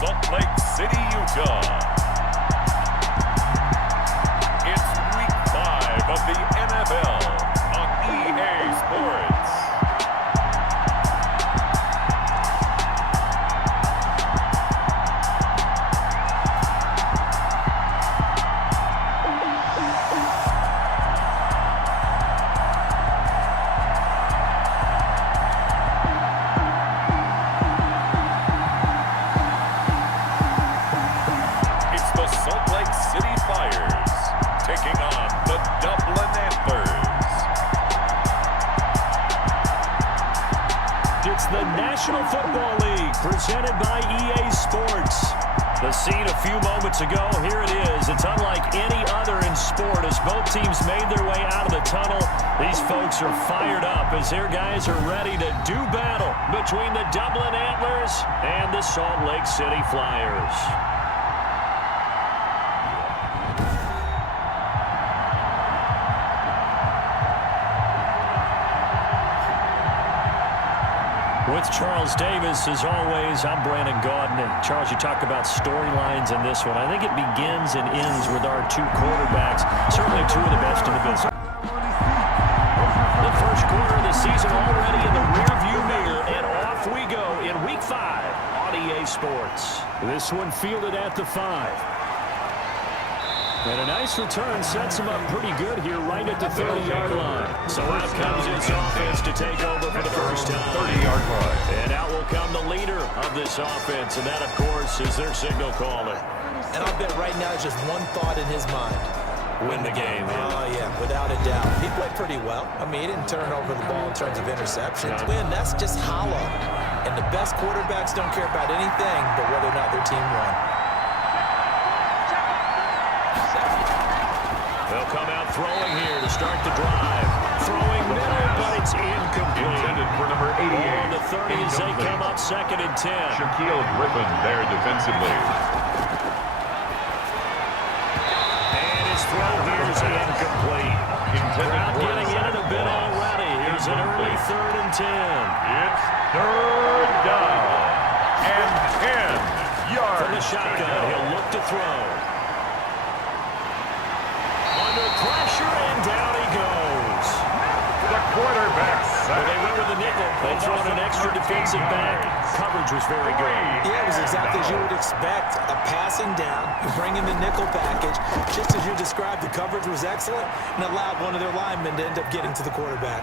Salt Lake City, Utah. It's Week 5 of the NFL on EA Sports. The National Football League, presented by EA Sports. The scene a few moments ago, here it is. It's unlike any other in sport as both teams made their way out of the tunnel. These folks are fired up as their guys are ready to do battle between the Dublin Antlers and the Salt Lake City Flyers. With Charles Davis, as always, I'm Brandon Gaudin. And Charles, you talk about storylines in this one. I think it begins and ends with our two quarterbacks, certainly two of the best in the business. The first quarter of the season already in the rearview mirror, and off we go in Week 5 on EA Sports. This one fielded at the 5. And a nice return sets him up pretty good here right at the 30-yard line. So out comes his offense to take over for the first time. 30-yard line. And out will come the leader of this offense, and that, of course, is their signal caller. And I'll bet right now there's just one thought in his mind. Win the game. Oh, yeah, without a doubt. He played pretty well. I mean, he didn't turn over the ball in terms of interceptions. Win, that's just hollow. And the best quarterbacks don't care about anything but whether or not their team won. They'll come out throwing here to start the drive. Throwing middle, but it's incomplete. Intended for number 88. On the 30 as they come up 2nd and 10. Shaquille Griffin there defensively. And his throw here is incomplete. Crowd getting in it a bit already. Here's an early 3rd and 10. It's 3rd down and 10 yards. From the shotgun, he'll look to throw. Pressure, and down he goes. The quarterback sack. Well, they went with the nickel. They threw in an extra defensive back. Coverage was very good. Yeah, it was exactly as you would expect. A passing down, you bring in the nickel package. Just as you described, the coverage was excellent and allowed one of their linemen to end up getting to the quarterback.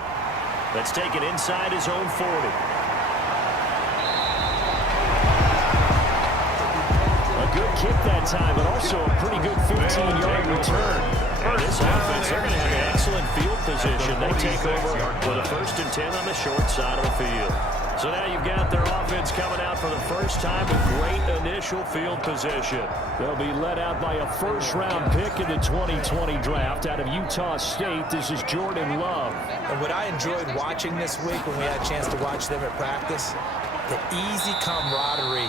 Let's take it inside his own 40. A good kick that time, but also a pretty good 15-yard return. And this offense, they're going to have an excellent field position. They take over with a 1st and 10 on the short side of the field. So now you've got their offense coming out for the first time with great initial field position. They'll be led out by a first-round pick in the 2020 draft out of Utah State. This is Jordan Love. And what I enjoyed watching this week when we had a chance to watch them at practice, the easy camaraderie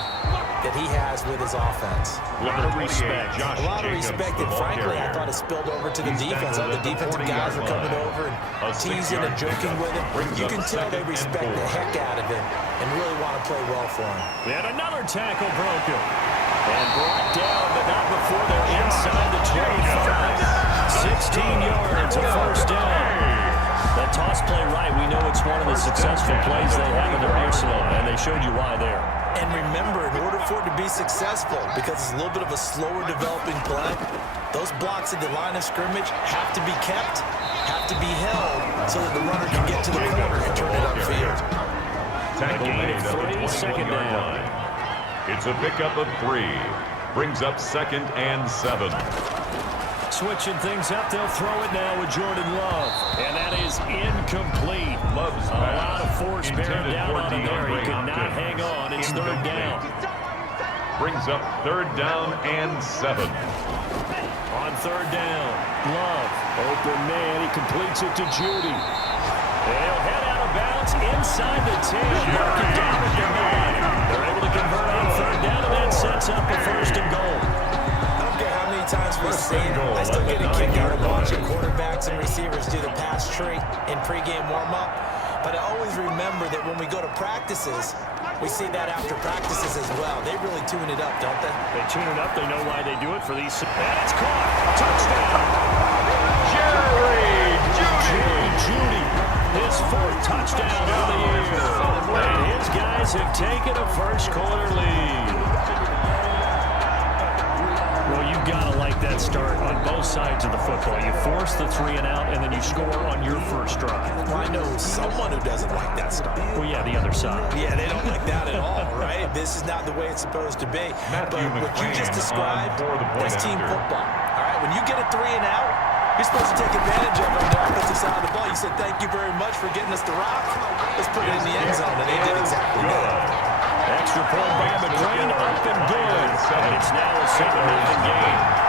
that he has with his offense. A lot of respect. A lot of respect, and frankly, I thought it spilled over to the defense. All the defensive guys were coming over and teasing and joking with him. You can tell they respect the heck out of him and really want to play well for him. And another tackle broken. And brought down, but not before they're inside the 25. 16 yards, a first down. That toss play right, we know it's one of the successful plays they have in their arsenal, and they showed you why there. And remember, in order for it to be successful, because it's a little bit of a slower developing play, those blocks at the line of scrimmage have to be kept, have to be held, so that the runner can get to the corner and turn it upfield. Tackle made at the 21-yard line. It's a pickup of 3. Brings up 2nd and 7. Switching things up, they'll throw it now with Jordan Love. And that is incomplete. Love's a lot of force bearing down on him there. He could not hang on. It's 3rd down. Brings up 3rd down and 7. On 3rd down, Love, open man. He completes it to Judy. They'll head out of bounds inside the 10. Marking down at the 9. They're able to convert on 3rd down, and that sets up a 1st and goal. Times we've seen it. I still get a kick out of watching quarterbacks and receivers do the pass tree in pregame warm-up. But I always remember that when we go to practices, We see that after practices as well. They really tune it up, don't they? They tune it up. They know why they do it for these. And it's caught. Touchdown. Jerry Jeudy. His 4th touchdown of the year. And his guys have taken a first-quarter lead. Well, you've got to like that start on both sides of the football. You force the 3 and out, and then you score on your first drive. Well, I know someone who doesn't like that start. Well, yeah, the other side. Yeah, they don't like that at all, right? This is not the way it's supposed to be. But what you just described, that's team football. All right, when you get a 3 and out, you're supposed to take advantage of it on the offensive side of the ball. You said, thank you very much for getting us the rock. Let's put it in the end zone, and they did exactly that. Extra point by McLean, up and good. And it's now a 7-0 game.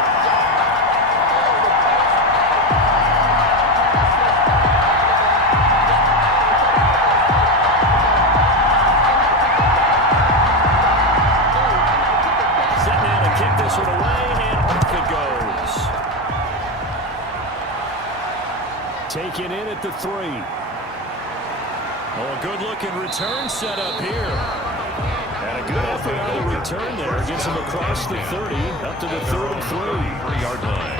Set now to kick this one away, and off it goes. Taken in at the 3. Oh, a good-looking return set up here. And a good effort on the return there. Gets him across the 30, up to the 33-yard line.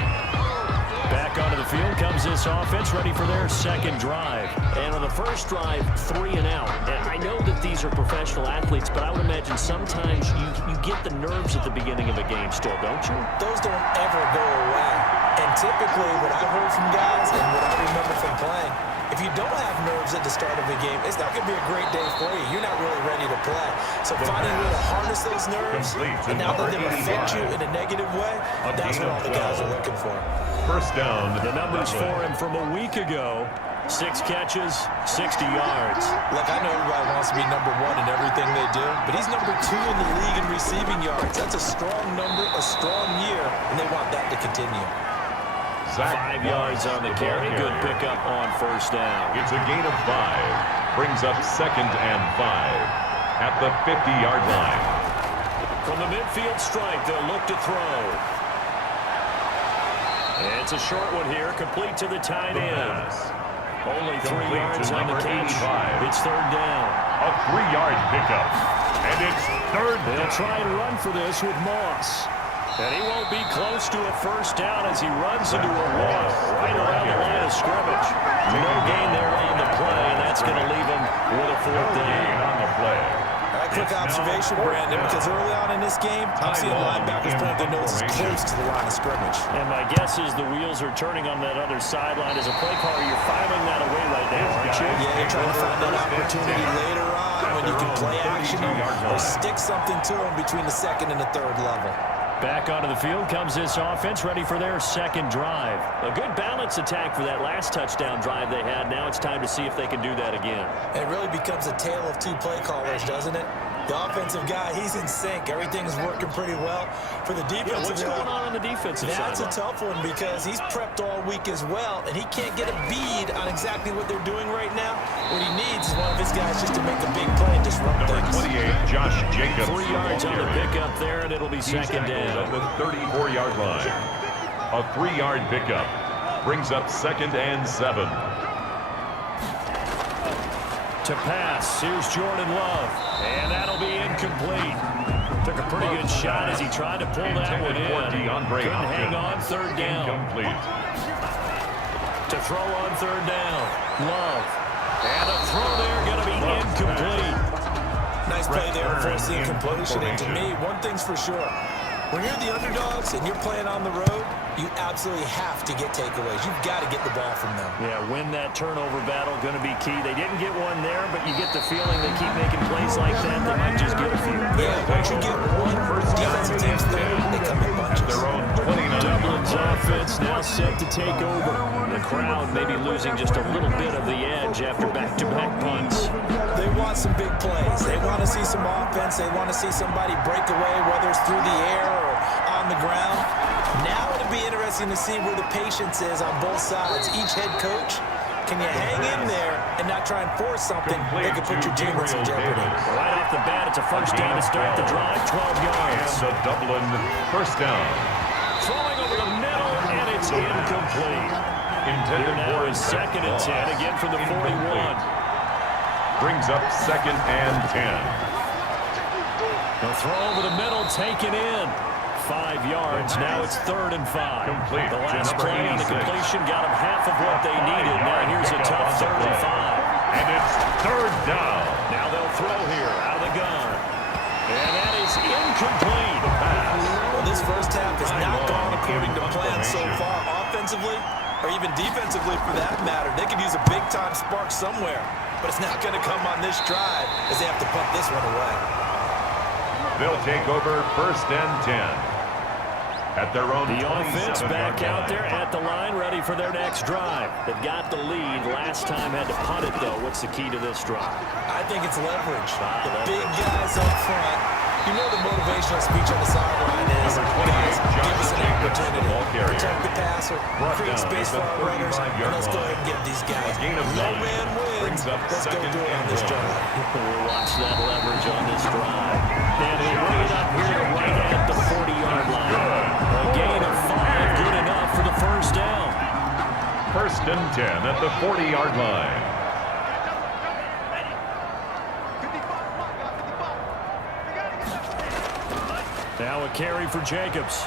Back onto the field comes this offense, ready for their second drive. And on the first drive, 3 and out. And I know that these are professional athletes, but I would imagine sometimes you get the nerves at the beginning of a game still, don't you? Those don't ever go away. And typically, what I've heard from guys and what I remember from playing, if you don't have nerves at the start of a game, it's not going to be a great day for you. You're not really ready to play. So finding a way to harness those nerves and now let them affect you in a negative way, that's what all the guys are looking for. First down. The numbers for him from a week ago. 6 catches, 60 yards. Look, I know everybody wants to be number 1 in everything they do, but he's number 2 in the league in receiving yards. That's a strong number, a strong year, and they want that to continue. 5 yards on the carry. Good pickup on first down. It's a gain of 5. Brings up 2nd and 5 at the 50-yard line. From the midfield strike, they'll look to throw. It's a short one here, complete to the tight end. Only 3 yards on the catch. It's 3rd down. A 3-yard pickup. And it's 3rd down. They'll try and run for this with Moss. And he won't be close to a first down as he runs into a wall right around the line of scrimmage. No gain there on the play, and that's going to leave him with a 4th down. On the play. Quick observation, Brandon, because early on in this game, I'm seeing linebackers putting their noses close to the line of scrimmage. And my guess is the wheels are turning on that other sideline. As a play caller, you're filing that away right now, aren't you? Yeah, you're trying to find that opportunity later on when you can play action or stick something to them between the 2nd and the 3rd level. Back onto the field comes this offense, ready for their second drive. A good balance attack for that last touchdown drive they had. Now it's time to see if they can do that again. It really becomes a tale of 2 play callers, doesn't it? The offensive guy, he's in sync. Everything is working pretty well. For the defensive what's going on the defensive side? That's a tough one because he's prepped all week as well, and he can't get a bead on exactly what they're doing right now. What he needs is one of his guys just to make a big play and disrupt things. Number 28, Josh Jacobs. 3 yards on the pickup there, and it'll be second down. At the 34-yard line. A 3-yard pickup. Brings up 2nd and 7. To pass, here's Jordan Love, and that'll be incomplete. Took a pretty good shot as he tried to pull that one in. Couldn't hang on 3rd down. Incomplete. To throw on 3rd down, Love. And a throw there going to be incomplete. Nice play there for the incompletion. And to me, one thing's for sure. When you're the underdogs and you're playing on the road, you absolutely have to get takeaways. You've got to get the ball from them. Yeah, win that turnover battle, going to be key. They didn't get one there, but you get the feeling they keep making plays like that, they might just get a few. Yeah, once you get one, defensive team's third, they come in bunches. Dublin's offense now set to take over. The crowd maybe losing just a little bit of the edge after back-to-back punts. They want some big plays. They want to see some offense. They want to see somebody break away, whether it's through the air or on the ground. Now it'll be interesting to see where the patience is on both sides. Each head coach, can you hang in there and not try and force something that could put your team in some jeopardy? Right off the bat, it's a first down to start the drive, 12 yards. And the Dublin first down. Throwing over the middle, and it's incomplete. Here now is 2nd and 10, again from the 41. Brings up 2nd and 10. They'll throw over the middle, taken in. 5 yards. Now it's 3rd and 5. Complete. The last Number play on the 86. completion got them half of what they needed. Now here's a tough 3rd and 5. And it's 3rd down. Now they'll throw here out of the gun. And that is incomplete. Well, this first half has not gone according to plan so far offensively or even defensively for that matter. They could use a big-time spark somewhere, but it's not going to come on this drive as they have to punt this one away. They'll take over 1st and 10. At their own The offense back line. out there at the line, ready for their next drive. They've got the lead. Last time had to punt it, though. What's the key to this drive? I think it's leverage. The big guys up front. You know the motivational speech on the sideline is, guys, give us an opportunity. Protect the passer, create space for our runners, and let's go ahead and give these guys. No man wins. Let's go do it on this drive. We'll watch that leverage on this drive. And he'll bring it up here right at the 40-yard line. A gain of 5, good enough for the 1st down. 1st and 10 at the 40-yard line. Now a carry for Jacobs.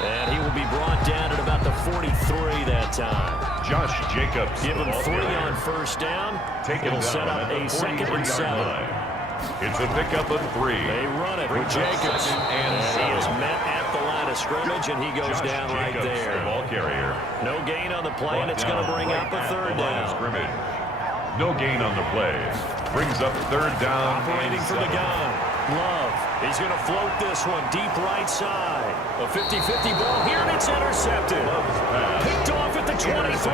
And he will be brought down at about the 43 that time. Josh Jacobs. Give him 3 on 1st down. It'll set up a 2nd and 7. It's a pickup of 3. They run it with Jacobs. And he is met at the line of scrimmage, and he goes down right there. The ball carrier. No gain on the play, and it's going to bring up a 3rd down. No gain on the play. Brings up 3rd down. Operating from the gun. Love. He's going to float this one deep right side. A 50-50 ball here, and it's intercepted. Picked off at the 23.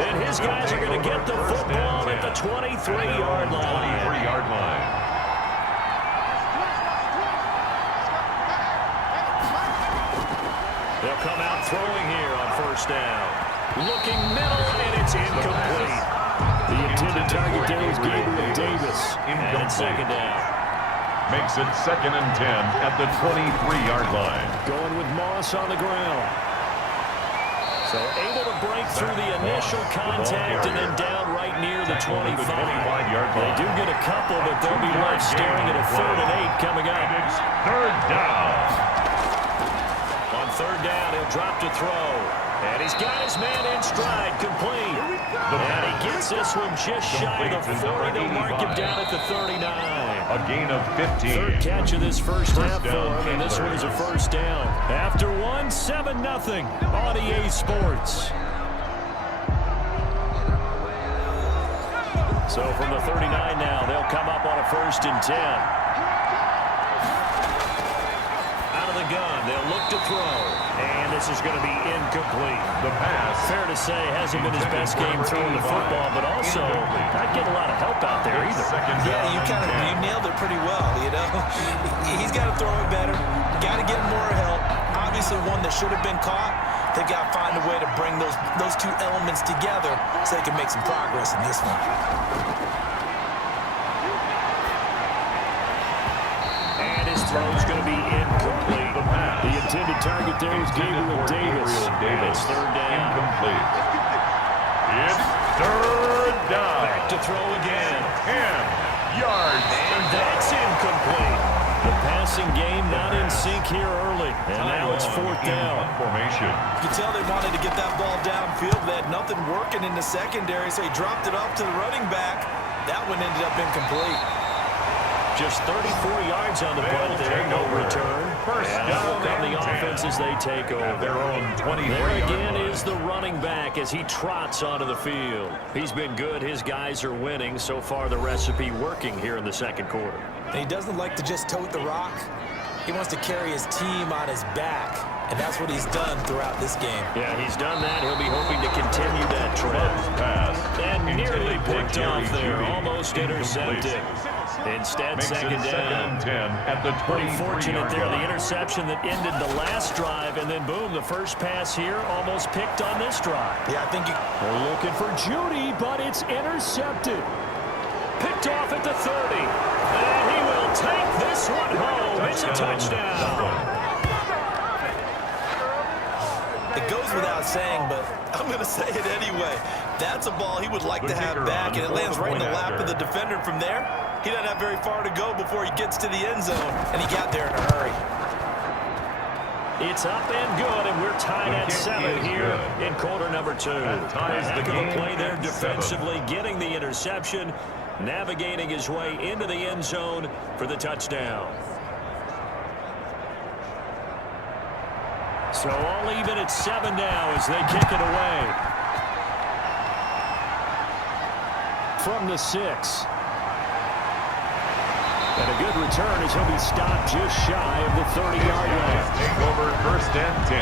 And his guys are going to get the football at the 23-yard line. 23-yard line. They'll come out throwing here on 1st down. Looking middle, and it's incomplete. The intended target there is Gabriel Davis. And it's 2nd down. Makes it 2nd and 10 at the 23-yard line. Going with Moss on the ground. So able to break through the initial contact and then down right near the 25. They do get a couple, but they'll be left staring at a 3rd and 8 coming up. It's 3rd down. On 3rd down, he'll drop to throw. And he's got his man in stride, complete. And he gets this one just shy of the 40. They'll mark him down at the 39. A gain of 15. 3rd catch of this first half for him, and this one is a 1st down. After 7-0 on EA Sports. So from the 39 now, they'll come up on a 1st and 10. Out of the gun, they'll look to throw. And this is going to be incomplete. The pass. Fair to say, hasn't been his best game throwing the football, but also not getting a lot of help out there either. Yeah, you nailed it pretty well, you know. He's got to throw it better. Got to get more help. Obviously one that should have been caught. They've got to find a way to bring those 2 elements together so they can make some progress in this one. And his throw is going to be incomplete. The intended target there is Gabriel Davis. It's 3rd down. Incomplete. It's 3rd down. Back to throw again. 10 yards. And that's incomplete. The passing game not in sync here early. And now it's 4th down. Formation. You can tell they wanted to get that ball downfield. They had nothing working in the secondary, so he dropped it off to the running back. That one ended up incomplete. Just 34 yards on the punt there, no return. And that will come the offense as they take over. Their own 23. There again is the running back as he trots onto the field. He's been good. His guys are winning. So far, the recipe working here in the 2nd quarter. And he doesn't like to just tote the rock. He wants to carry his team on his back. And that's what he's done throughout this game. Yeah, he's done that. He'll be hoping to continue that trend. And nearly picked off there. Almost intercepted. Instead, 2nd down. 10 at the 23. Pretty fortunate there. The interception that ended the last drive. And then, boom, the first pass here almost picked on this drive. Yeah, I think They're looking for Judy, but it's intercepted. Picked off at the 30. And he will take this one home. It's a touchdown. it goes without saying, but I'm going to say it anyway. That's a ball he would like to have back, and it lands right in the lap of the defender from there. He doesn't have very far to go before he gets to the end zone, and he got there in a hurry. It's up and good, and we're tied at 7 here in quarter number 2. Ties the game play there at defensively, getting the interception, navigating his way into the end zone for the touchdown. So all even at 7 now as they kick it away. From the 6. And a good return as he'll be stopped just shy of the 30-yard line. Take over 1st and 10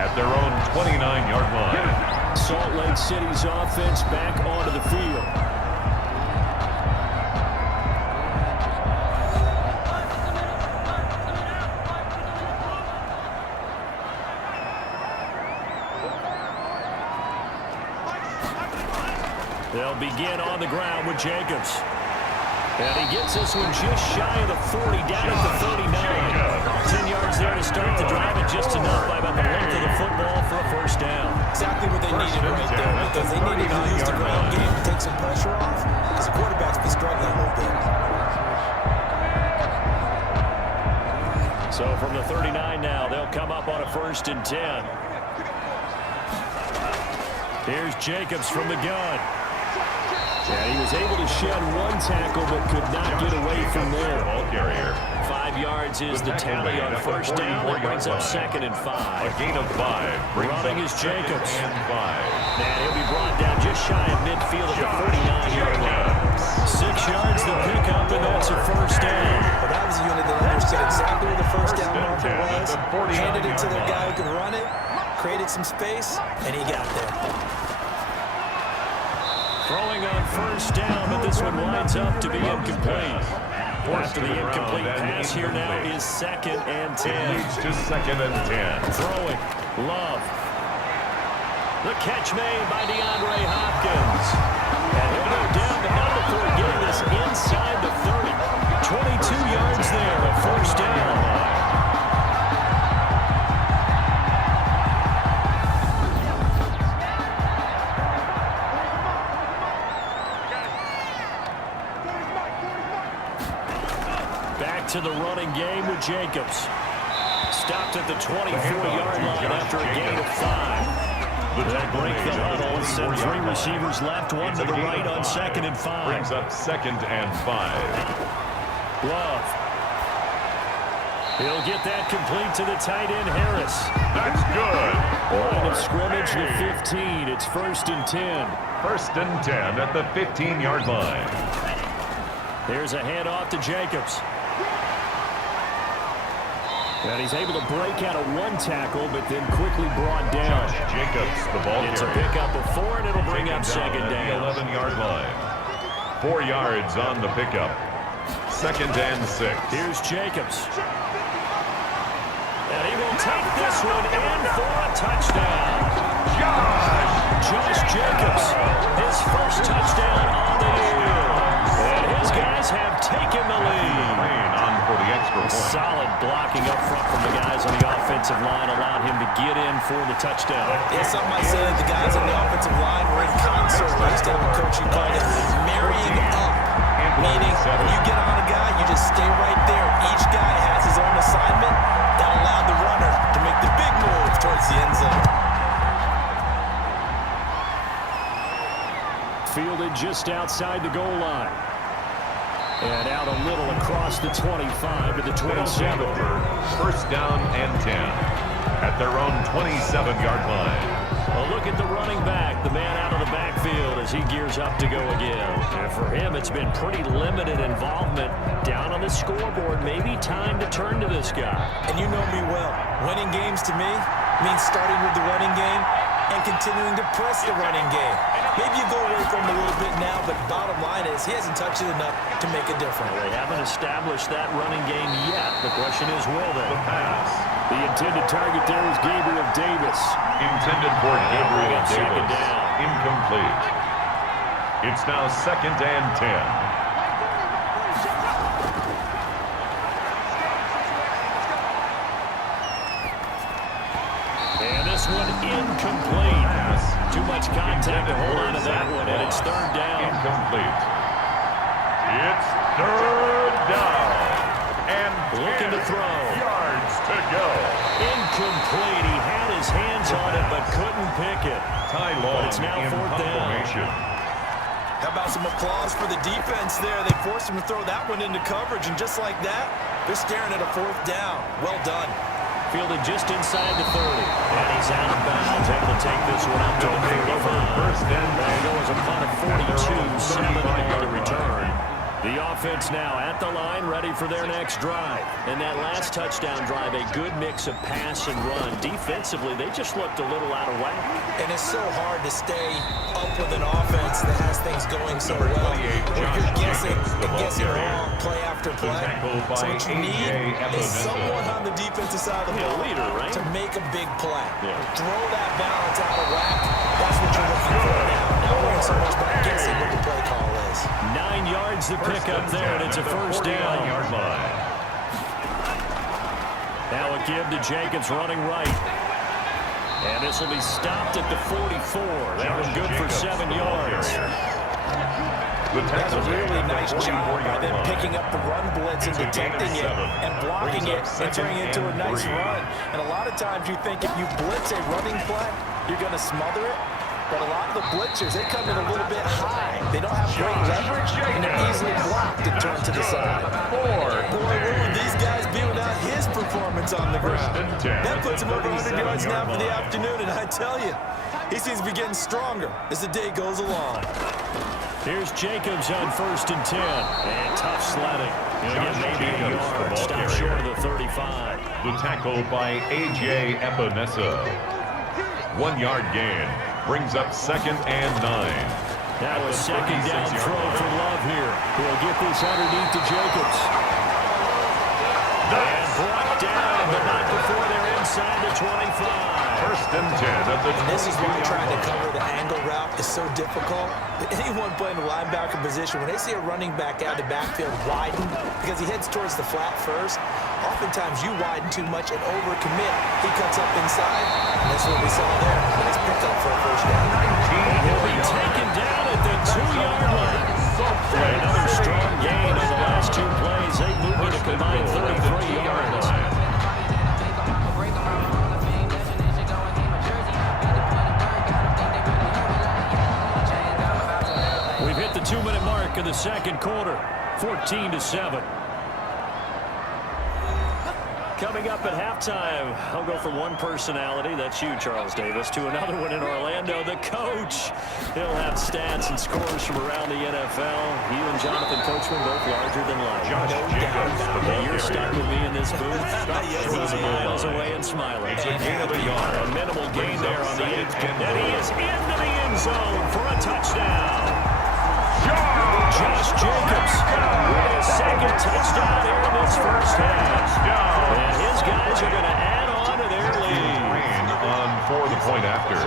at their own 29-yard line. Salt Lake City's offense back onto the field. They'll begin on the ground with Jacobs. And he gets this one just shy of the 40, down at the 39. 10 yards there to start the drive, and just enough by about the length of the football for a first down. Exactly what they needed right there, because they needed to use the ground game to take some pressure off, because the quarterback's been struggling a little bit. So from the 39 now, they'll come up on a 1st and 10. Here's Jacobs from the gun. And he was able to shed one tackle, but could not get away from there. Ball carrier. 5 yards is the tally on first down. That brings up 2nd and 5. A gain of 5. Running is Jacobs. And 5. And he'll be brought down just shy of midfield at the 49-yard line. 6 yards the pickup, and that's a first down. But that was a unit that understood exactly where the first down marker was, handed it to the guy who could run it, created some space, and he got there. Throwing on first down, but this one winds up to be incomplete. After the incomplete pass here now is 2nd and 10. It leads to 2nd and 10. Throwing, Love. The catch made by DeAndre Hopkins. And he'll go down, but not before getting this inside the 30. 22 yards there, a first down. To the running game with Jacobs. Stopped at the 24-yard line after a gain of 5. They'll break the huddle and send 3 receivers left, 1 to the right on 2nd and 5. Brings up 2nd and 5. Love. He'll get that complete to the tight end, Harris. That's good. Line of scrimmage to 15. It's 1st and 10. 1st and 10 at the 15-yard line. Here's a handoff to Jacobs. And he's able to break out of 1 tackle, but then quickly brought down. Josh Jacobs, the ball It's carrier. a pickup of 4, and it'll bring up 2nd down. The 11-yard line. 4 yards on the pickup. 2nd and 6. Here's Jacobs. And he will take this one in for a touchdown. Josh Jacobs, his first touchdown on the year. And his guys have taken the lead. On for the extra point. Solid blocking up front from the guys on the offensive line allowed him to get in for the touchdown. Yeah, some might say that the guys on the offensive line were in concert. I used to have a coach who called it marrying up, meaning when you get on a guy, you just stay right there. Each guy has his own assignment that allowed the runner to make the big move towards the end zone. Fielded just outside the goal line. And out a little across the 25 to the 27. 1st down and 10 at their own 27-yard line. A look at the running back, the man out of the backfield as he gears up to go again. And for him, it's been pretty limited involvement down on the scoreboard. Maybe time to turn to this guy. And you know me well. Winning games to me means starting with the running game and continuing to press the running game. Maybe you go away from him a little bit now, but bottom line is he hasn't touched it enough to make a difference. They haven't established that running game yet. The question is, will they? The pass. The intended target there is Gabriel Davis. Intended for Gabriel Second Davis. down. Incomplete. It's now 2nd and 10. And this one incomplete. Too much contact to hold on to that one, and it's 3rd down. Incomplete. It's Third down. And looking to throw. Yards to go. Incomplete. He had his hands on it but couldn't pick it. Ty Long But it's now in fourth down. formation. How about some applause for the defense there? They forced him to throw that one into coverage, and just like that, they're staring at a fourth down. Well done. Fielded just inside the 30. And he's out of bounds, able to take this one up to the 35. First and There goes a punt of 42, 7 on the return. The offense now at the line, ready for their next drive. And that last touchdown drive, a good mix of pass and run. Defensively, they just looked a little out of whack. And it's so hard to stay up with an offense that has things going so well. Where you're guessing and guessing wrong play after play. So what you need is someone on the defensive side of the ball leader, right? to make a big play. Yeah. Throw that balance out of whack. That's what you're looking for now. Not worrying so much about guessing what the play call is. 9 yards to pick up there, and it's a first down. Now a give to Jacobs running right. And this will be stopped at the 44. That was good for 7 yards. That's a really nice job by them picking up the run blitz and detecting it and blocking it and turning it into a nice run. And a lot of times you think if you blitz a running play, you're going to smother it. But a lot of the blitzers, they come in a little bit high. They don't have great leverage, and they're easily blocked and turned to the side. Boy, where would these guys be without his performance on the ground? That puts him over 100 yards now for the afternoon, and I tell you, he seems to be getting stronger as the day goes along. Here's Jacobs on 1st and 10. And tough sledding. He'll get maybe a yard. Stop short of the 35. The tackle by A.J. Epinesa. 1 yard gain. Brings up 2nd and 9. That was 2nd down throw for Love here. He'll get this underneath to Jacobs. And brought down, but not before they're inside the 25. 1st and 10 at the 22. And this is why trying to cover the angle route is so difficult. Anyone playing the linebacker position, when they see a running back out of the backfield widen because he heads towards the flat first, oftentimes you widen too much and overcommit. He cuts up inside, and that's what we saw there. Nice pickup for a first down. He'll be taken down at the 2-yard line. Another strong gain on the last 2 plays. They move it a combined 33 yards. We've hit the 2-minute mark of the second quarter. 14-7. Coming up at halftime, I'll go from one personality, that's you, Charles Davis, to another one in Orlando, the coach. He'll have stats and scores from around the NFL. You and Jonathan Coachman both larger than life. You're stuck with me in this booth. He's miles away and smiling. A minimal gain there on the 8th. And he is into the end zone for a touchdown. Josh Jacobs with his 2nd touchdown here in this first half. And his guys are going to add on to their lead. On for the point after.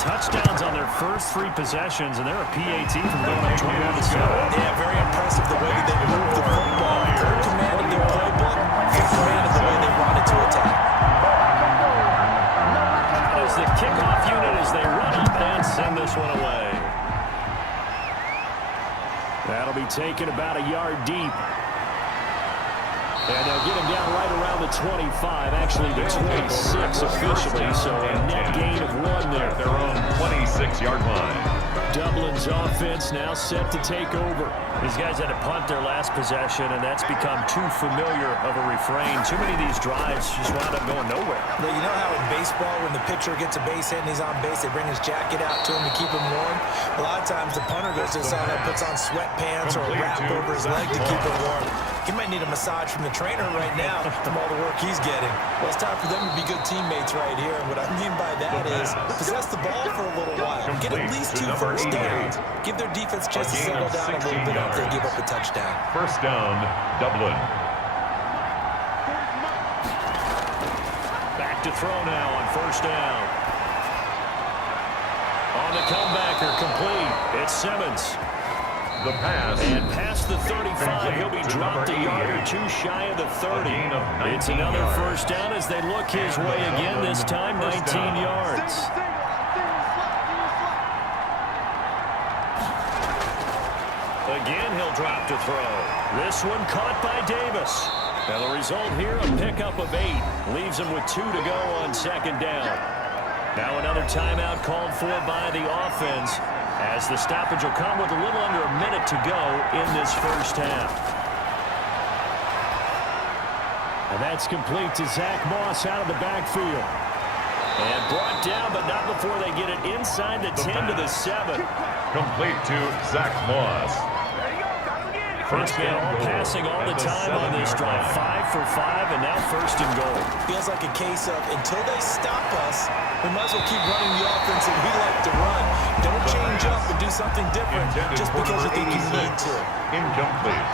Touchdowns on their first 3 possessions, and they're a PAT from going up 21-7. Yeah, very impressive the way they move the football. Third command of their playbook, fifth command of the way they wanted to attack. As the kickoff unit as they run up and send this one away. That'll be taken about a yard deep. And they'll get him down right around the 25, actually the 26 officially, so a net gain of 1 there. Their own 26-yard line. Dublin's offense now set to take over. These guys had to punt their last possession, and that's become too familiar of a refrain. Too many of these drives just wound up going nowhere. But you know how in baseball, when the pitcher gets a base hit and he's on base, they bring his jacket out to him to keep him warm? A lot of times the punter goes to the side and puts on sweatpants or a wrap over his leg to keep him warm. He might need a massage from the trainer right now from all the work he's getting. Well, it's time for them to be good teammates right here. And what I mean by that is possess the ball for a little while. Get at least 2 first downs. Give their defense a chance to settle down a little bit after they give up a touchdown. First down, Dublin. Back to throw now on first down. On the comebacker, complete. It's Simmons. The pass. And past the 35, he'll be dropped a yard or 2 shy of the 30. It's another first down as they look his way again, this time 19 yards. Again, he'll drop to throw. This one caught by Davis. And the result here, a pickup of 8. Leaves him with 2 to go on second down. Now another timeout called for by the offense, as the stoppage will come with a little under a minute to go in this first half. And that's complete to Zach Moss out of the backfield. And brought down, but not before they get it inside the 10 to the 7. Complete to Zach Moss. First man all passing all the time on this drive. 5 for 5, and now first and goal. Feels like a case of until they stop us, we might as well keep running the offense that we like to run. Don't change up and do something different just because you think you need to. Incomplete.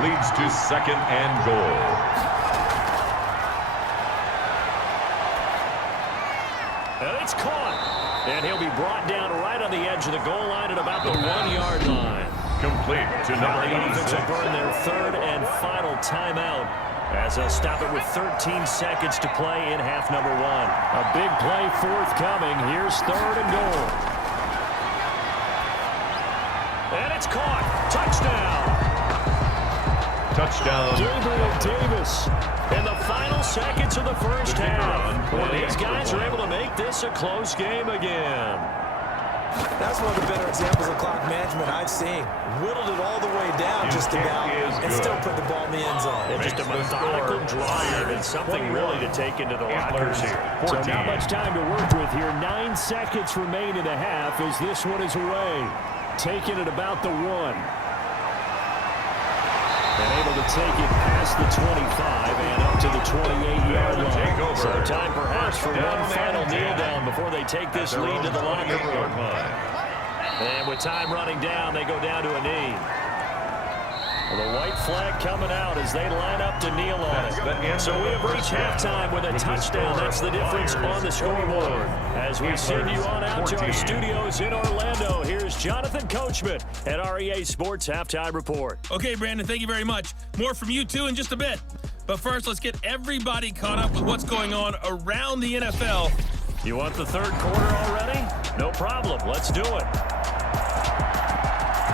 Leads to second and goal. And it's caught. And he'll be brought down right on the edge of the goal line at about the 1-yard line. Complete to Now number the offense 86. will burn their third and final timeout, as they'll stop it with 13 seconds to play in half number 1. A big play forthcoming. Here's third and goal. And it's caught. Touchdown. Touchdown. Gabriel Davis. In the final seconds of the first half, well, these guys are able to make this a close game again. That's one of the better examples of clock management I've seen. Whittled it all the way down just about and still put the ball in the end zone. And just a methodical drive and something really to take into the lockers here. So not much time to work with here. 9 seconds remain in the half as this one is away. Taking it about the 1. And able to take it past the 25 and up to the 28-yard line. So time perhaps for one final kneel down before they take this lead to the locker room. And with time running down, they go down to a knee. Well, the white flag coming out as they line up to kneel on it. So we have reached halftime with a touchdown. That's the difference on the scoreboard. As we send you on out to our studios in Orlando, here's Jonathan Coachman at REA Sports Halftime Report. Okay, Brandon, thank you very much. More from you, too, in just a bit. But first, let's get everybody caught up with what's going on around the NFL. You want the third quarter already? No problem. Let's do it.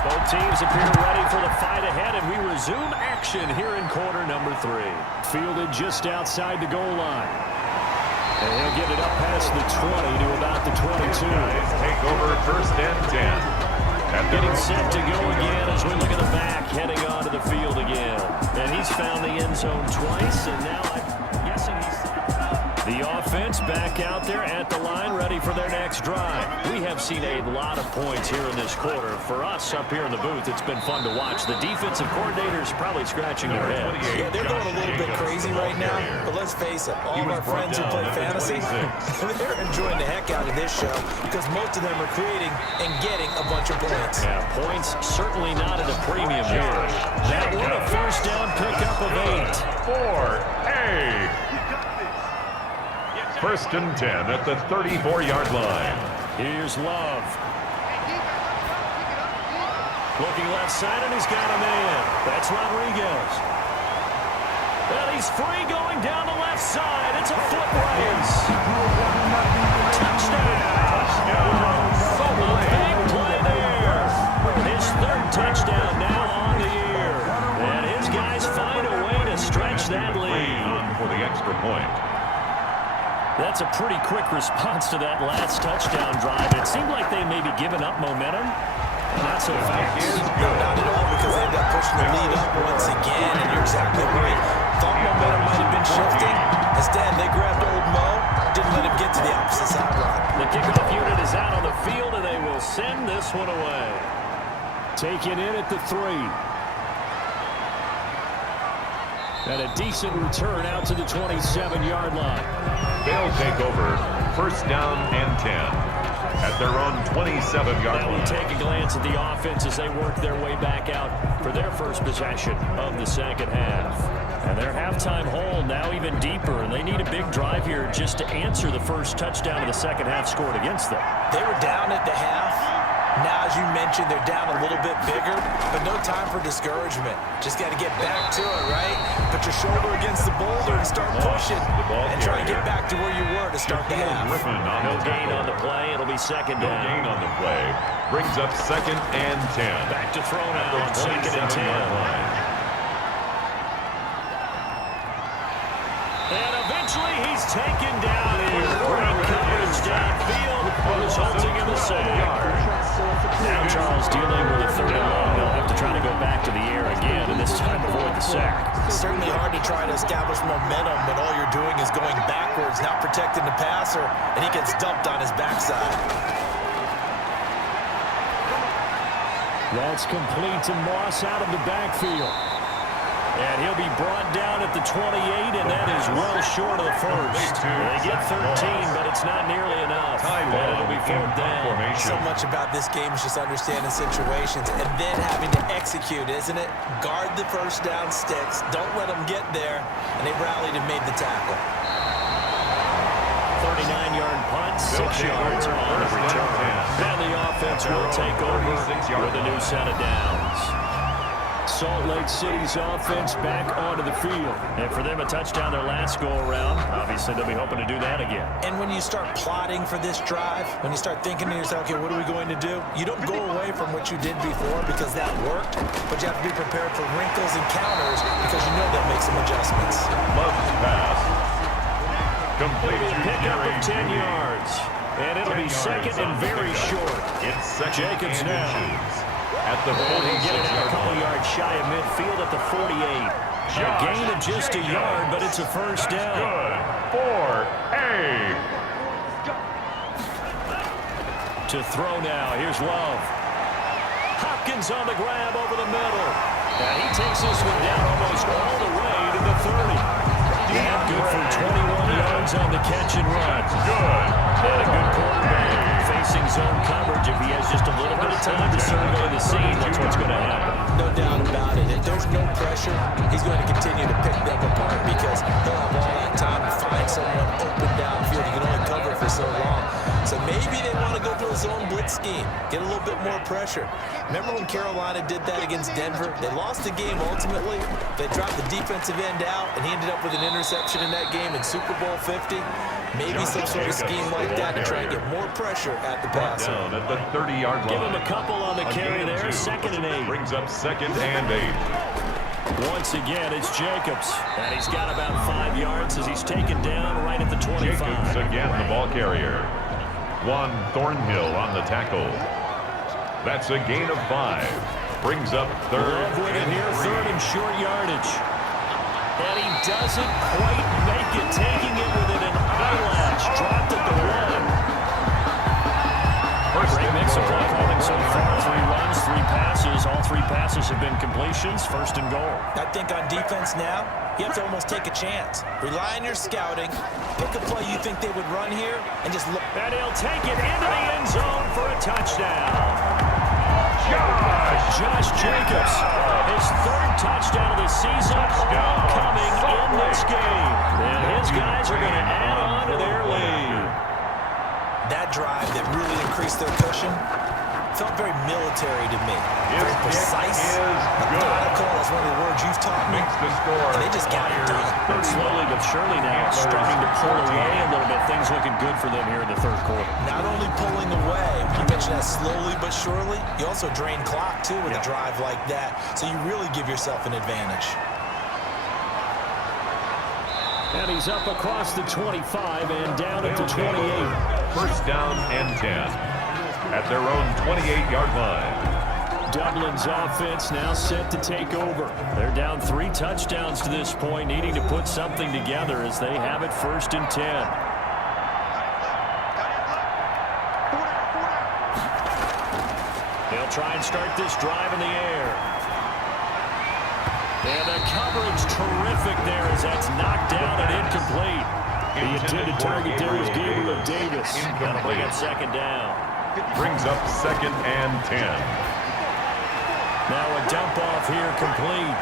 Both teams appear ready for the fight ahead, and we resume action here in quarter number 3. Fielded just outside the goal line. And he'll get it up past the 20 to about the 22. Take over first and 10. Getting set to go again as we look at the back, heading onto the field again. And he's found the end zone twice, and now I'm guessing he's... The offense back out there at the line, ready for their next drive. We have seen a lot of points here in this quarter. For us up here in the booth, it's been fun to watch. The defensive coordinators probably scratching their heads. Yeah, they're going a little bit crazy right now, but let's face it, all of our friends who play fantasy, they're enjoying the heck out of this show because most of them are creating and getting a bunch of points. Yeah, points certainly not at a premium here. That one a first down pickup of 8. 4A. First and 10 at the 34-yard line. Here's Love. Looking left side, and he's got a man. That's Rodriguez. And he's free going down the left side. It's a foot race. Touchdown. A big play there. His third touchdown now on the year. And his guys find a way to stretch that lead. For the extra point. That's a pretty quick response to that last touchdown drive. It seemed like they may be giving up momentum. Not so fast. No, not at all, because they end up pushing the lead up once again, and you're exactly right. Thought momentum might have been shifting. Instead, they grabbed old Mo, didn't let him get to the opposite sideline. The kickoff unit is out on the field, and they will send this one away. Taken in at the 3. And a decent return out to the 27-yard line. They'll take over first down and 10 at their own 27-yard Now line. we take a glance at the offense as they work their way back out for their first possession of the second half. And their halftime hole now even deeper, and they need a big drive here just to answer the first touchdown of the second half scored against them. They were down at the half, Now, as you mentioned, they're down a little bit bigger, but no time for discouragement. Just got to get back to it, right? Put your shoulder against the boulder and start pushing and try to get back to where you were to start the half. No gain on the play. It'll be second down. No gain on the play. Brings up 2nd and 10. Back to throw now on 2nd and 10. And eventually he's taken down here. Great coverage downfield, resulting in the sack. Now Charles dealing with a 3rd and long. They'll have to try to go back to the air again, and this time avoid the sack. It's certainly hard to try to establish momentum when all you're doing is going backwards, not protecting the passer, and he gets dumped on his backside. That's complete to Moss out of the backfield. And he'll be brought down at the 28, and that is well short of the first. They get 13, but it's not nearly enough. And it'll be 4th down. So much about this game is just understanding situations and then having to execute, isn't it? Guard the first down sticks. Don't let them get there. And they rallied and made the tackle. 39-yard punt, 6 yards on the return. And the offense will take over with a new set of downs. Salt Lake City's offense back onto the field. And for them, a touchdown their last go-around. Obviously, they'll be hoping to do that again. And when you start plotting for this drive, when you start thinking to yourself, okay, what are we going to do? You don't go away from what you did before because that worked, but you have to be prepared for wrinkles and counters because you know they'll make some adjustments. Love's pass. Complete to Pickup of 10 yards. And it'll be 2nd and very short. It's 2nd Jacobs and now. inches. At the 46 Get it out a couple yards shy of midfield at the 48. A gain of just a yard, but it's a first down. Good for A. To throw now. Here's Love. Hopkins on the grab over the middle. And he takes this one down almost all the way to the 30. And good for 21 yards on the catch and run. Good. And a good quarterback facing zone coverage. If he has just a little bit of time to survey the scene, that's what's going to happen. No doubt about it. If there's no pressure, he's going to continue to pick them apart because he'll have all that time to find someone open downfield. He can only cover it for so long. So maybe they want to go to a zone blitz scheme, get a little bit more pressure. Remember when Carolina did that against Denver? They lost the game ultimately. They dropped the defensive end out, and he ended up with an interception in that game in Super Bowl 50. Maybe some sort of scheme like that to try and get more pressure at the passer. Down at the 30-yard line. Give him a couple on the carry there. 2nd and 8. Brings up 2nd and 8. Once again, it's Jacobs. And he's got about 5 yards as he's taken down right at the 25. Jacobs again, the ball carrier. Juan Thornhill on the tackle. That's a gain of 5. Brings up 3rd Love with it near 3rd and short yardage. And he doesn't quite make it, taking it with an eyelash. Dropped at the 1. Great mix of play calling so far. 3 runs, 3 passes. All 3 passes have been completions. 1st and goal. I think on defense now, you have to almost take a chance. Rely on your scouting. Pick a play you think they would run here and just look. And he'll take it into the end zone for a touchdown. Josh Jacobs, his 3rd touchdown of the season, coming in this game. And his guys are going to add on to their lead. That drive that really increased their cushion felt very military to me. Very precise, methodical. That's one of the words you've taught me. And they just got it done. And slowly but surely now starting to pull away a little bit. Things looking good for them here in the 3rd quarter. Not only pulling away, you mentioned that slowly but surely, you also drain clock too with a drive like that. So you really give yourself an advantage. And he's up across the 25 and down at the 28. First down and 10. At their own 28-yard line. Dublin's offense now set to take over. They're down 3 touchdowns to this point, needing to put something together as they have it 1st and 10. They'll try and start this drive in the air. And the coverage terrific there as that's knocked down and incomplete. The intended target there is Gabriel Davis. That'll bring up 2nd down. Brings up 2nd and 10. Now a dump off here complete.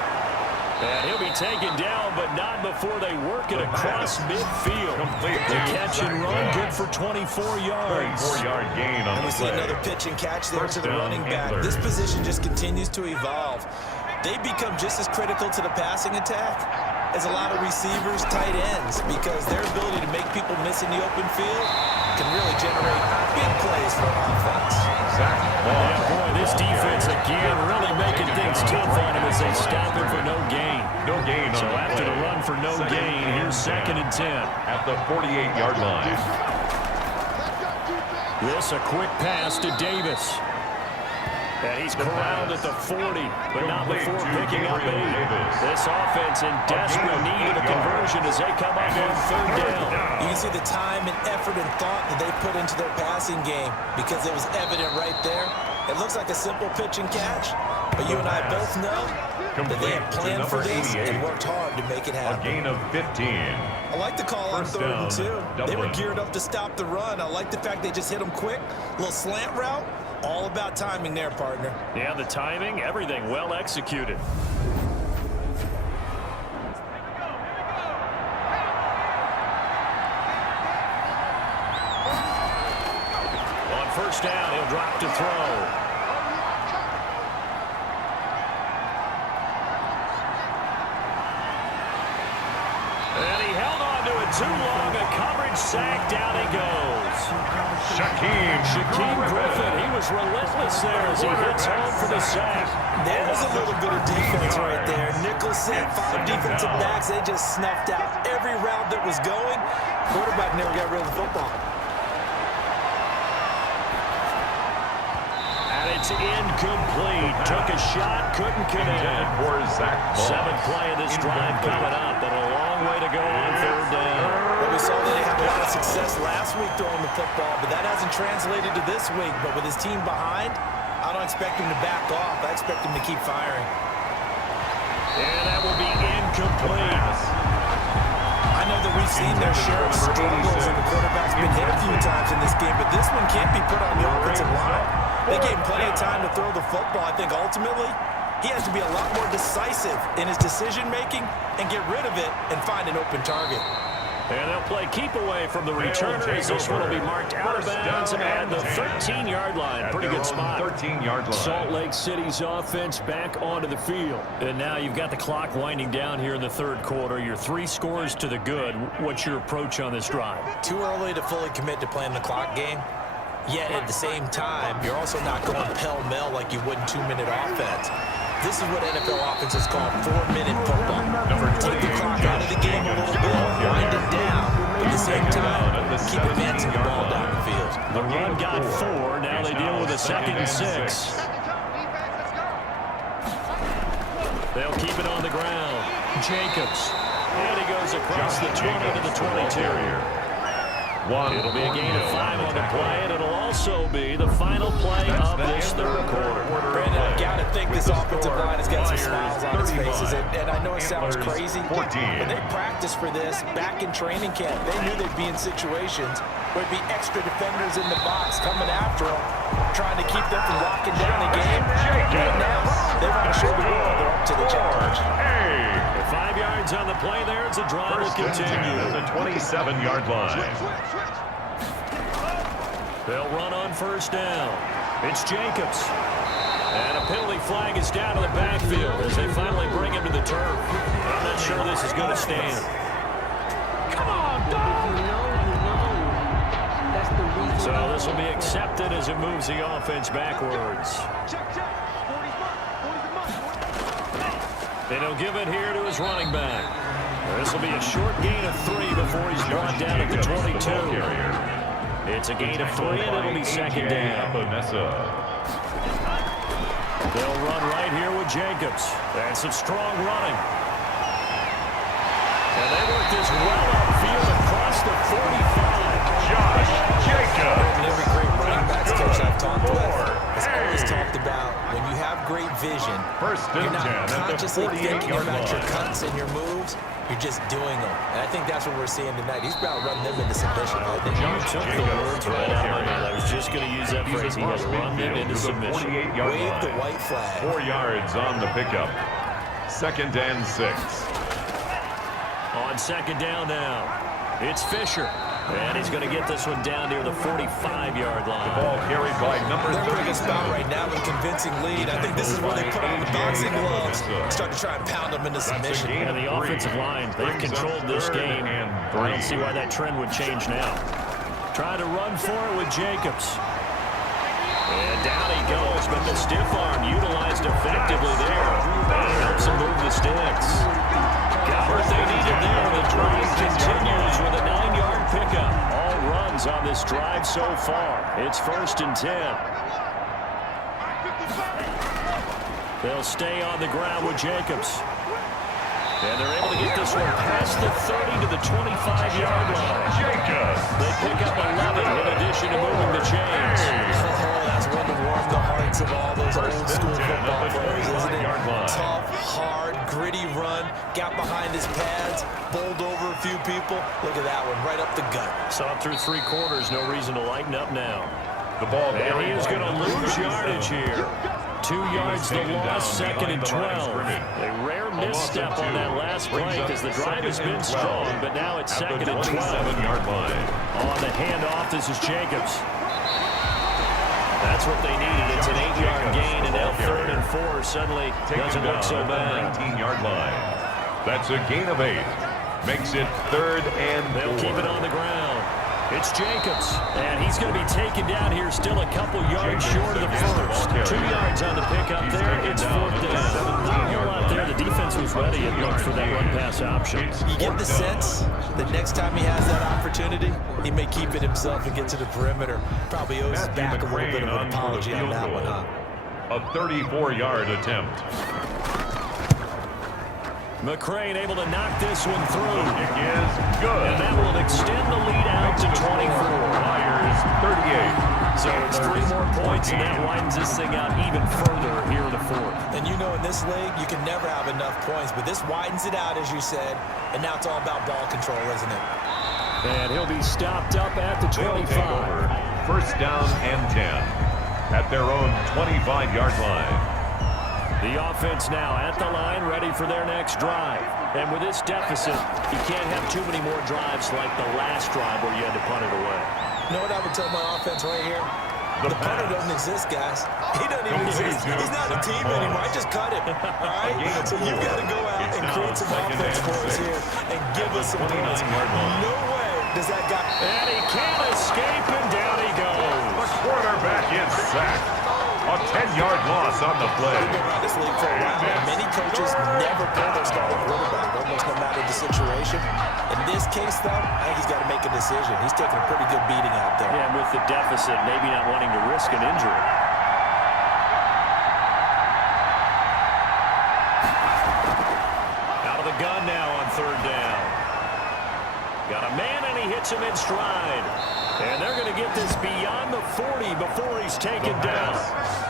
And he'll be taken down, but not before they work it across midfield. The catch and run, good for 24 yards. 34-yard gain on And we the see play. another pitch and catch there First to the down, running back. Antlers. This position just continues to evolve. They become just as critical to the passing attack as a lot of receivers, tight ends, because their ability to make people miss in the open field can really generate big plays for an offense. Yeah, boy, this defense again really making things tough on him as they stop him for no gain. No gain on So the after play. the run for no gain, here's 2nd and 10. At the 48-yard line. This a quick pass to Davis. And he's corralled at the 40, but not before picking up 8. This offense in desperate need of a conversion as they come up on 3rd down. You can see the time and effort and thought that they put into their passing game because it was evident right there. It looks like a simple pitch and catch, but you and I both know that they have planned for this and worked hard to make it A happen. gain of 15. I like the call on First 3rd and 2. down, They were Dublin. geared up to stop the run. I like the fact they just hit them quick. Little slant route. All about timing there, partner. Yeah, the timing, everything well executed. On 1st down, he'll drop to throw. And he held on to it too long. A coverage sack. Down he goes. Shaquem Griffin, he was relentless there as he hits home for the sack. There's a little bit of defense right there. Nickel set, 5 defensive backs. They just snuffed out every route that was going. Quarterback never got rid of the football. And it's incomplete. Took a shot, couldn't connect. For Zach Moss. 7th play of this drive coming up, but a long way to go on 3rd down. Well, we saw that they had a lot of success last week throwing the football, but that hasn't translated to this week. But with his team behind, I don't expect him to back off. I expect him to keep firing. And that will be incomplete. I know that we've seen their share of struggles, and the quarterback's been hit a few times in this game, but this one can't be put on the offensive line. They gave him plenty of time to throw the football. I think ultimately he has to be a lot more decisive in his decision-making and get rid of it and find an open target. And they'll play keep away from the returner as this one will be marked out of bounds at the 13-yard line. Pretty good spot. 13-yard line. Salt Lake City's offense back onto the field. And now you've got the clock winding down here in the 3rd quarter. Your 3 scores to the good. What's your approach on this drive? Too early to fully commit to playing the clock game. Yet at the same time, you're also not going pell-mell like you would in 2-minute offense. This is what NFL offenses call 4-minute football. Take the clock out of the game a little bit, wind it down, but at the same time, keep advancing the ball down the field. The run got 4. Now they deal with a 2nd and 6. They'll keep it on the ground. Jacobs. And he goes across the 20 to the 22. It'll be a gain of 5 on the play, and it'll also be the final play of this 3rd quarter. Brandon, I gotta think this offensive line has got some smiles on its faces, and I know it sounds crazy, but they practiced for this back in training camp. They knew they'd be in situations where it'd be extra defenders in the box coming after them, trying to keep them from locking down the game. Right now, they want to show the world they're up to the challenge. 5 yards on the play there as the drive will continue. At the 27-yard line. They'll run on 1st down. It's Jacobs. And a penalty flag is down to the backfield as they finally bring him to the turf. I'm not sure this is going to stand. Come on, dog! That's the reason. So this will be accepted as it moves the offense backwards. And he'll give it here to his running back. This will be a short gain of 3 before he's brought down at the 22. It's a gain of 3, and it'll be 2nd down. They'll run right here with Jacobs. And some strong running. And they work this well upfield across the 45. Josh Jacobs. And every great running backs coach I've talked with has always talked about when you have great vision, you're not consciously thinking about your cuts and your moves. You're just doing them. And I think that's what we're seeing tonight. He's about running them into submission. You took the words right out of my mouth. I was just going to use that phrase. He has run them into submission. Wave the white flag. 4 yards on the pickup. 2nd and 6. On 2nd down now, it's Fisher. And he's going to get this one down near the 45-yard line. The ball carried by number 30. They're in a good spot right now with a convincing lead. I think this is where they put on the boxing gloves, start to try and pound them into submission. And the offensive line, they've controlled this game. I don't see why that trend would change now. Trying to run for it with Jacobs. And down he goes, but the stiff arm utilized effectively there. And it helps him move the sticks. Got what they needed there. The drive continues with a 9-yard pickup. All runs on this drive so far. It's 1st and 10. They'll stay on the ground with Jacobs. And they're able to get this one past the 30 to the 25-yard line. They pick up 11 in addition to moving the chains. That's one to warm the hearts of all those old-school football players, isn't it? Tough, hard, gritty run. Got behind his pads, bowled over a few people. Look at that one, right up the gut. Saw through 3 quarters, no reason to lighten up now. The ball And he is going to lose yardage here. 2 yards the loss, 2nd and 12. A rare misstep on that last play because the drive has been strong, but now it's 2nd and 12. 27-yard line. On the handoff, this is Jacobs. That's what they needed. It's an 8-yard gain, and now 3rd and 4 suddenly doesn't look so bad. 19-yard line. That's a gain of 8. Makes it 3rd and 4. They'll keep it on the ground. It's Jacobs, and he's going to be taken down here still a couple yards short of the first. 2 yards on the pickup there. It's 4th down. Not a whole lot there. The defense was ready and looked for that run-pass option. You get the sense that next time he has that opportunity, he may keep it himself and get to the perimeter. Probably owes his back a little bit of an apology on that one, huh? A 34-yard attempt. McCrane able to knock this one through. Kick is good. And that will extend the lead out to 24. Flyers 38. So it's 3 more points, and that widens this thing out even further here in the 4th. And you know in this league, you can never have enough points, but this widens it out, as you said, and now it's all about ball control, isn't it? And he'll be stopped up at the 25. 1st down and 10 at their own 25-yard line. The offense now at the line, ready for their next drive. And with this deficit, you can't have too many more drives like the last drive where you had to punt it away. You know what I would tell my offense right here? The punter doesn't exist, guys. He doesn't even exist. He's not a team anymore. I just cut him. All right? So you've got to go out and create some offense for us here and give us some points. No way does that guy. And he can't escape, and down he goes. The quarterback is sacked. A 10-yard loss on the play. We've been around this league for a while, and many coaches never pull their starting quarterback, almost no matter the situation. In this case, though, I think he's got to make a decision. He's taking a pretty good beating out there. Yeah, and with the deficit, maybe not wanting to risk an injury. Out of the gun now on 3rd down. Got a man, and he hits him in stride. And they're going to get this beyond the 40 before he's taken down.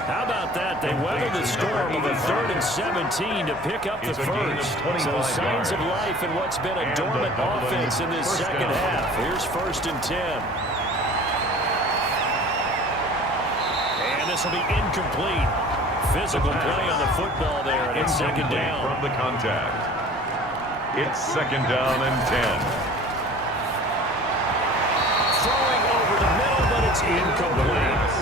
How about that? They weathered the storm of a 3rd and 17 to pick up the first. So signs of life in what's been a dormant offense in this second half. Here's 1st and 10. And this will be incomplete. Physical play on the football there, and it's 2nd down. From the contact. It's 2nd down and 10. It's incomplete.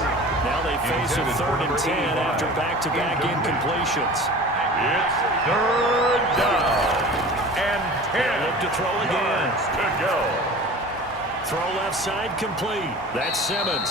Now they face a 3rd and 10 after back-to-back incompletions. It's 3rd down and 10. Look to throw again. To go. Throw left side complete. That's Simmons.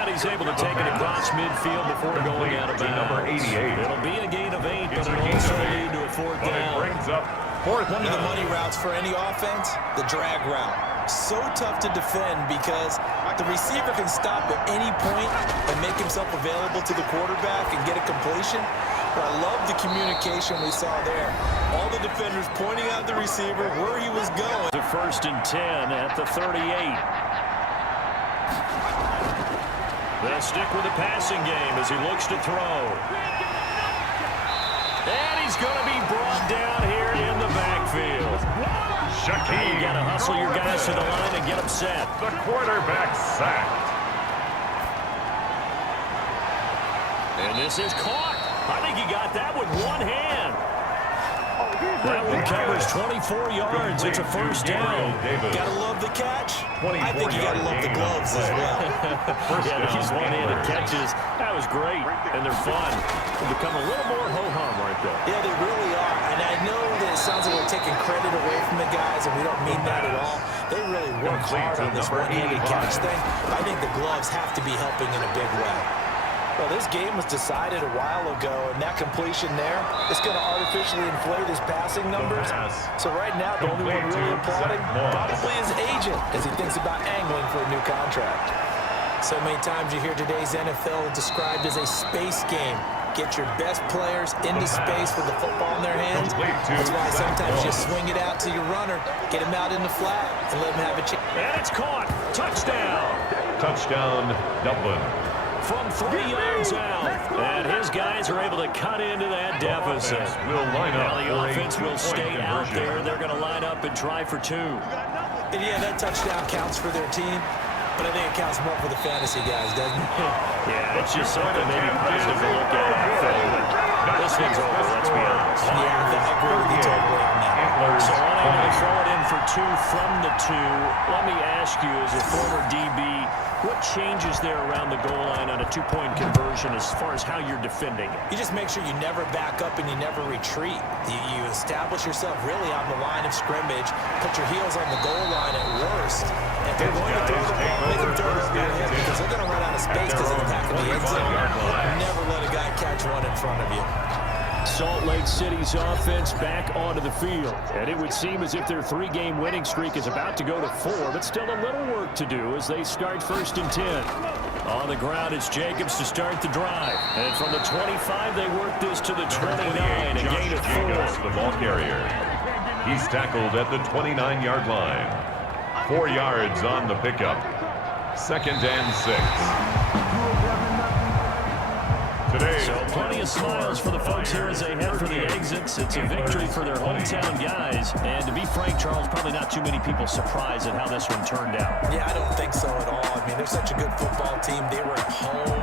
And he's able to take it across midfield before going out of bounds. Number 88. It'll be a gain of 8, but it'll also lead to a 4th down. Brings up 4th down. One of the money routes for any offense, the drag route. So tough to defend because the receiver can stop at any point and make himself available to the quarterback and get a completion. But I love the communication we saw there. All the defenders pointing out the receiver where he was going. To 1st and 10 at the 38. They'll stick with the passing game as he looks to throw. And he's going to be brought down here in the backfield. You got to hustle your guys to the line and get them set. The quarterback sacked. And this is caught. I think he got that with one hand. That one covers 24 yards. It's a first down. Gotta love the catch. I think you gotta love the gloves as well. Yeah, these one-handed catches, that was great, and they're fun. They become a little more ho-hum right there. Yeah, they really are. And I know that it sounds like we're taking credit away from the guys, and we don't mean that at all. They really work hard on this one-handed catch thing. I think the gloves have to be helping in a big way. Well, this game was decided a while ago, and that completion there is going to artificially inflate his passing numbers. So right now, the only one really applauding probably his agent as he thinks about angling for a new contract. So many times you hear today's NFL described as a space game. Get your best players into space with the football in their hands. That's why sometimes you swing it out to your runner, get him out in the flat, and let him have a chance. And it's caught. Touchdown. Touchdown, Dublin. From 3 yards out, and his guys are able to cut into that deficit. Now the offense will stay out there. They're going to line up and try for 2. And yeah, that touchdown counts for their team, but I think it counts more for the fantasy guys, doesn't it? Yeah, it's just something maybe positive to look at. This thing's over, let's be honest. Yeah, I agree with you totally on that. So unable to throw it in for 2 from the 2. Let me ask you, as a former DB, what changes there around the goal line on a 2-point conversion as far as how you're defending it? You just make sure you never back up and you never retreat. You establish yourself really on the line of scrimmage, put your heels on the goal line at worst. If they're going to throw the ball, make them throw it over your head because they're going to run out of space because of the back of the end zone. Never let a guy catch one in front of you. Salt Lake City's offense back onto the field. And it would seem as if their 3-game winning streak is about to go to 4, but still a little work to do as they start 1st and 10. On the ground, it's Jacobs to start the drive. And from the 25, they work this to the 29, a gain of 4. The ball carrier. He's tackled at the 29-yard line. 4 yards on the pickup. 2nd and 6. So plenty of smiles for the folks here as they head for the exits. It's a victory for their hometown guys. And to be frank, Charles, probably not too many people surprised at how this one turned out. Yeah, I don't think so at all. I mean, they're such a good football team. They were at home.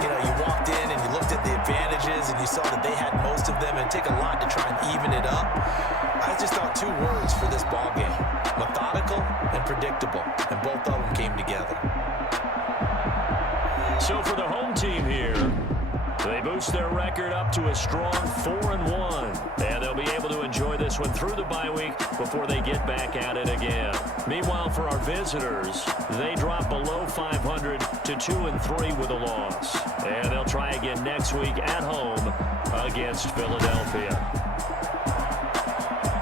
You know, you walked in and you looked at the advantages and you saw that they had most of them. And it'd take a lot to try and even it up. I just thought 2 words for this ball game: methodical and predictable. And both of them came together. So for the home team here, they boost their record up to a strong 4-1, and they'll be able to enjoy this one through the bye week before they get back at it again. Meanwhile, for our visitors, they drop below 500 to 2-3 with a loss, and they'll try again next week at home against Philadelphia.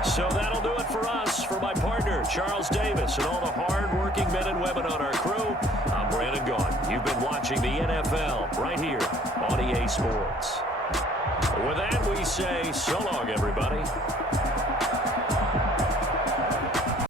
So that'll do it for us. For my partner, Charles Davis, and all the hard-working men and women on our crew, I'm Brandon Gaughan. You've been watching the NFL right here on EA Sports. With that, we say so long, everybody.